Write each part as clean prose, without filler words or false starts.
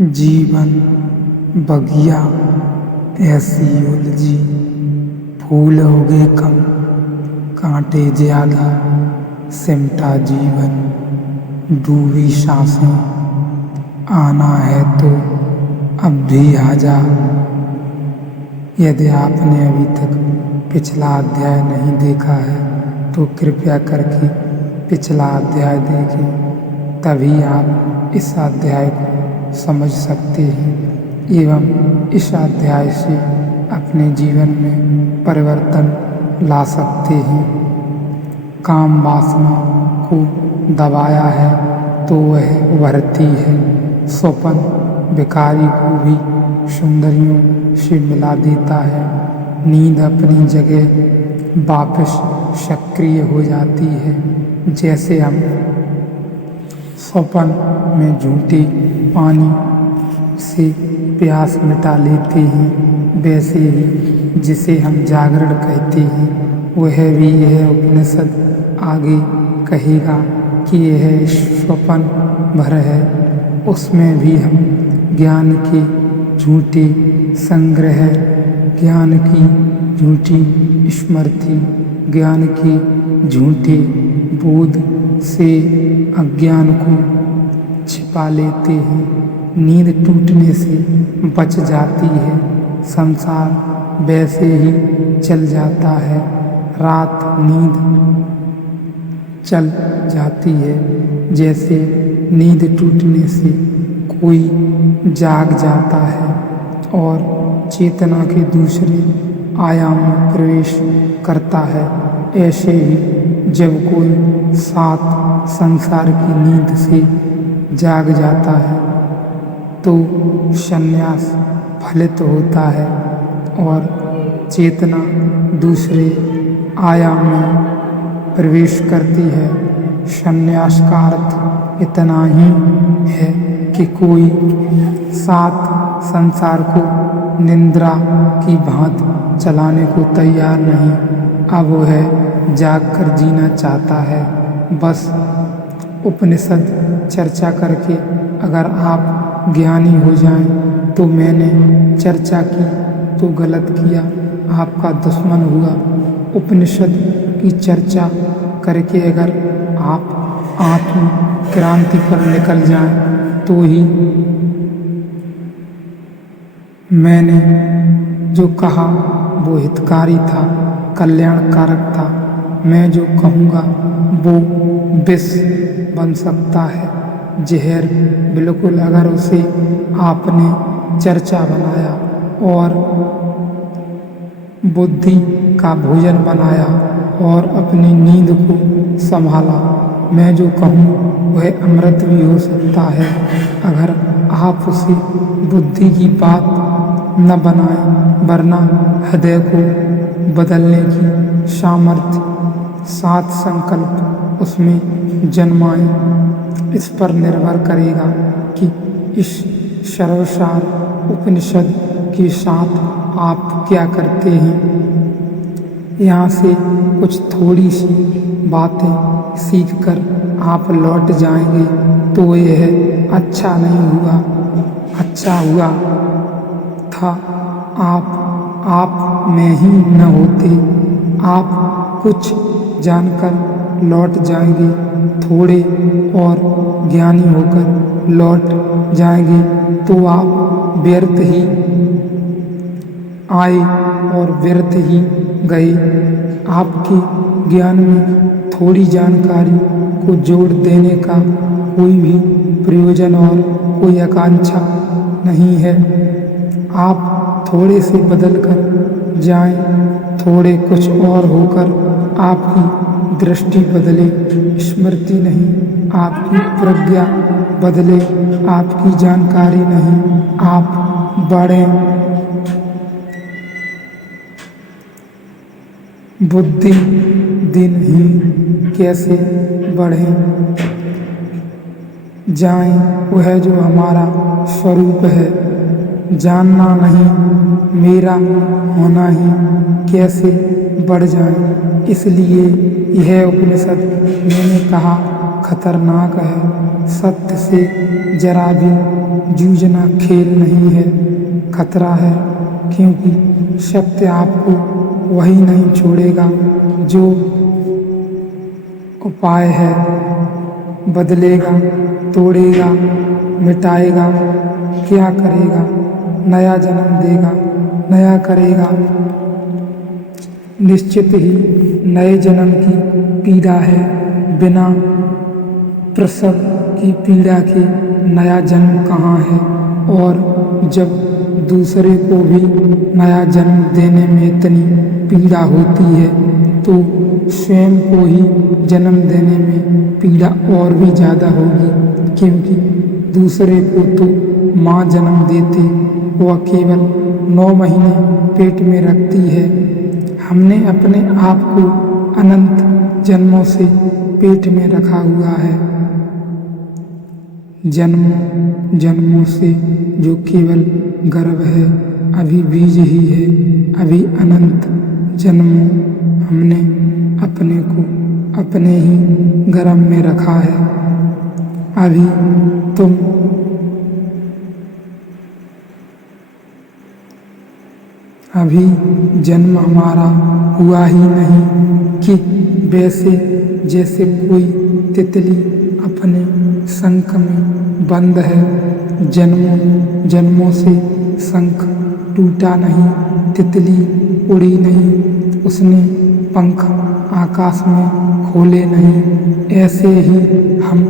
जीवन बगिया ऐसी उलझी, फूल उगे कम, कांटे ज्यादा, सिमटा जीवन, डूबी सांसें, आना है तो अब भी आजा। यदि आपने अभी तक पिछला अध्याय नहीं देखा है तो कृपया करके पिछला अध्याय देखें, तभी आप इस अध्याय को समझ सकते हैं एवं इस अध्याय से अपने जीवन में परिवर्तन ला सकते हैं। काम वासना को दबाया है तो वह उभरती है, स्वप्न विकारी को भी सुंदरियों से मिला देता है, नींद अपनी जगह वापस सक्रिय हो जाती है। जैसे हम स्वप्न में झूठे पानी से प्यास मिटा लेते हैं, वैसे ही जिसे हम जागरण कहते हैं वह भी यह उपनिषद आगे कहेगा कि यह स्वप्न भर है। उसमें भी हम ज्ञान के झूठे संग्रह, ज्ञान की झूठी स्मृति, ज्ञान के झूठे बोध से अज्ञान को छिपा लेते हैं। नींद टूटने से बच जाती है, संसार वैसे ही चल जाता है। रात नींद चल जाती है, जैसे नींद टूटने से कोई जाग जाता है और चेतना के दूसरे आयाम में प्रवेश करता है। ऐसे ही जब कोई सात संसार की नींद से जाग जाता है तो संन्यास फलित होता है और चेतना दूसरे आयाम में प्रवेश करती है। संन्यास का अर्थ इतना ही है कि कोई सात संसार को निद्रा की भांति चलाने को तैयार नहीं, अब वह जागकर जीना चाहता है। बस उपनिषद चर्चा करके अगर आप ज्ञानी हो जाएं तो मैंने चर्चा की तो गलत किया, आपका दुश्मन हुआ। उपनिषद की चर्चा करके अगर आप आत्म क्रांति पर निकल जाएं तो ही मैंने जो कहा वो हितकारी था, कल्याणकारक था। मैं जो कहूँगा वो विष बन सकता है, जहर बिल्कुल। अगर उसे आपने चर्चा बनाया और बुद्धि का भोजन बनाया और अपनी नींद को संभाला, मैं जो कहूँ वह अमृत भी हो सकता है। अगर आप उसे बुद्धि की बात न बनाएं, वरना हृदय को बदलने की सामर्थ्य, सात संकल्प उसमें जन्माएं। इस पर निर्भर करेगा कि इस सर्वसार उपनिषद के साथ आप क्या करते हैं। यहाँ से कुछ थोड़ी सी बातें सीखकर आप लौट जाएंगे तो यह अच्छा नहीं हुआ, अच्छा हुआ था आप में ही न होते। आप कुछ जानकर लौट जाएंगे, थोड़े और ज्ञानी होकर लौट जाएंगे तो आप व्यर्थ ही आए और व्यर्थ ही गए। आपके ज्ञान में थोड़ी जानकारी को जोड़ देने का कोई भी प्रयोजन और कोई आकांक्षा नहीं है। आप थोड़े से बदल कर जाएं, थोड़े कुछ और होकर आपकी दृष्टि बदले, स्मृति नहीं, आपकी प्रज्ञा बदले, आपकी जानकारी नहीं, आप बढ़ें। बुद्धि दिन ही कैसे बढ़ें, जाएं वह जो हमारा स्वरूप है। जानना नहीं, मेरा होना ही कैसे बढ़ जाए। इसलिए यह उपनिषद मैंने कहा खतरनाक है, सत्य से जरा भी जूझना खेल नहीं है, खतरा है, क्योंकि सत्य आपको वही नहीं छोड़ेगा जो उपाय है, बदलेगा, तोड़ेगा, मिटाएगा, क्या करेगा, नया जन्म देगा, नया करेगा। निश्चित ही नए जन्म की पीड़ा है, बिना प्रसव की पीड़ा के नया जन्म कहाँ है। और जब दूसरे को भी नया जन्म देने में इतनी पीड़ा होती है तो स्वयं को ही जन्म देने में पीड़ा और भी ज़्यादा होगी, क्योंकि दूसरे को तो माँ जन्म देती, वह केवल 9 महीने पेट में रखती है। हमने अपने आप को अनंत जन्मों से पेट में रखा हुआ है, जन्मों जन्मों से, जो केवल गर्भ है, अभी बीज ही है। अभी अनंत जन्मों हमने अपने को अपने ही गर्भ में रखा है। अभी तुम अभी जन्म हमारा हुआ ही नहीं कि वैसे जैसे कोई तितली अपने शंख में बंद है। जन्मों जन्मों से शंख टूटा नहीं, तितली उड़ी नहीं, उसने पंख आकाश में खोले नहीं। ऐसे ही हम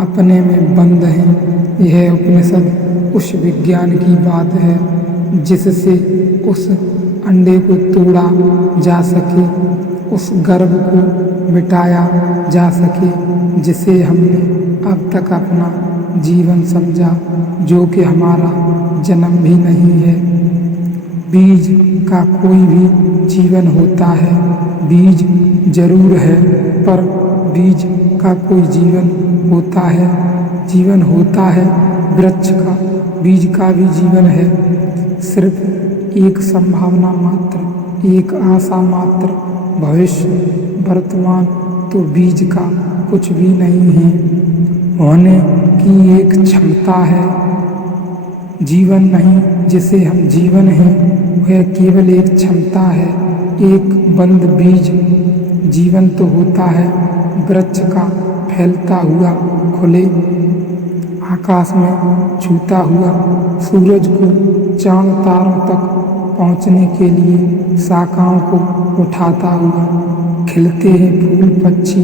अपने में बंद हैं। यह उपनिषद उस विज्ञान की बात है जिससे उस अंडे को तोड़ा जा सके, उस गर्भ को मिटाया जा सके जिसे हमने अब तक अपना जीवन समझा, जो कि हमारा जन्म भी नहीं है। बीज का कोई भी जीवन होता है, बीज जरूर है, पर बीज का कोई जीवन होता है, जीवन होता है वृक्ष का, बीज का भी जीवन है। सिर्फ एक संभावना मात्र, एक आशा मात्र, भविष्य वर्तमान तो बीज का कुछ भी नहीं है। होने की एक क्षमता है, जीवन नहीं जिसे हम जीवन हैं, वह केवल एक क्षमता है। एक बंद बीज जीवन तो होता है वृक्ष का, फैलता हुआ, खुले आकाश में छूता हुआ, सूरज को चांद तारों तक पहुंचने के लिए शाखाओं को उठाता हुआ। खिलते हैं फूल, पक्षी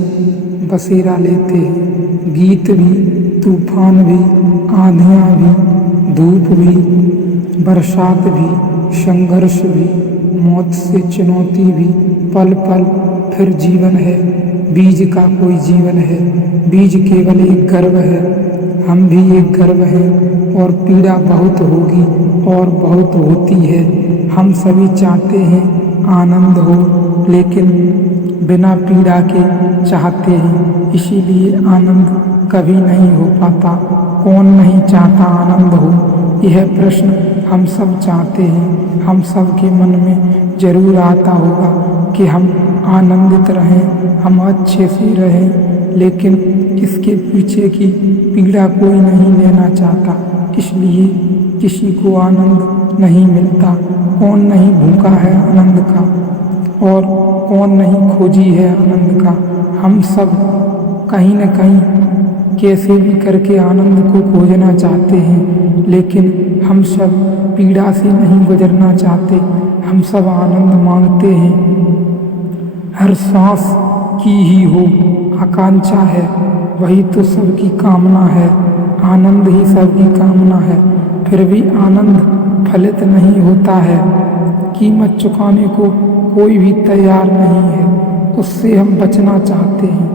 बसेरा लेते हैं, गीत भी, तूफान भी, आंधियाँ भी, धूप भी, बरसात भी, संघर्ष भी, मौत से चुनौती भी, पल पल फिर जीवन है। बीज का कोई जीवन है, बीज केवल एक गर्भ है, हम भी एक गर्भ हैं और पीड़ा बहुत होगी और बहुत होती है। हम सभी चाहते हैं आनंद हो, लेकिन बिना पीड़ा के चाहते हैं, इसीलिए आनंद कभी नहीं हो पाता। कौन नहीं चाहता आनंद हो? यह प्रश्न हम सब चाहते हैं। हम सब के मन में जरूर आता होगा कि हम आनंदित रहें, हम अच्छे से रहें, लेकिन इसके पीछे की पीड़ा कोई नहीं लेना चाहता, इसलिए किसी को आनंद नहीं मिलता। कौन नहीं भूखा है आनंद का, और कौन नहीं खोजी है आनंद का? हम सब कहीं न कहीं कैसे भी करके आनंद को खोजना चाहते हैं, लेकिन हम सब पीड़ा से नहीं गुजरना चाहते। हम सब आनंद मांगते हैं, हर सांस की ही हो आकांक्षा है, वही तो सबकी कामना है। आनंद ही सबकी कामना है, फिर भी आनंद फलित नहीं होता है। कीमत चुकाने को कोई भी तैयार नहीं है। उससे हम बचना चाहते हैं,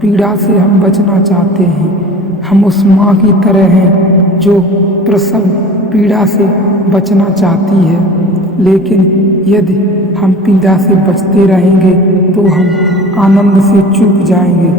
पीड़ा से हम बचना चाहते हैं। हम उस माँ की तरह हैं जो प्रसव पीड़ा से बचना चाहती है, लेकिन यदि हम पीड़ा से बचते रहेंगे तो हम आनंद से चूक जाएंगे।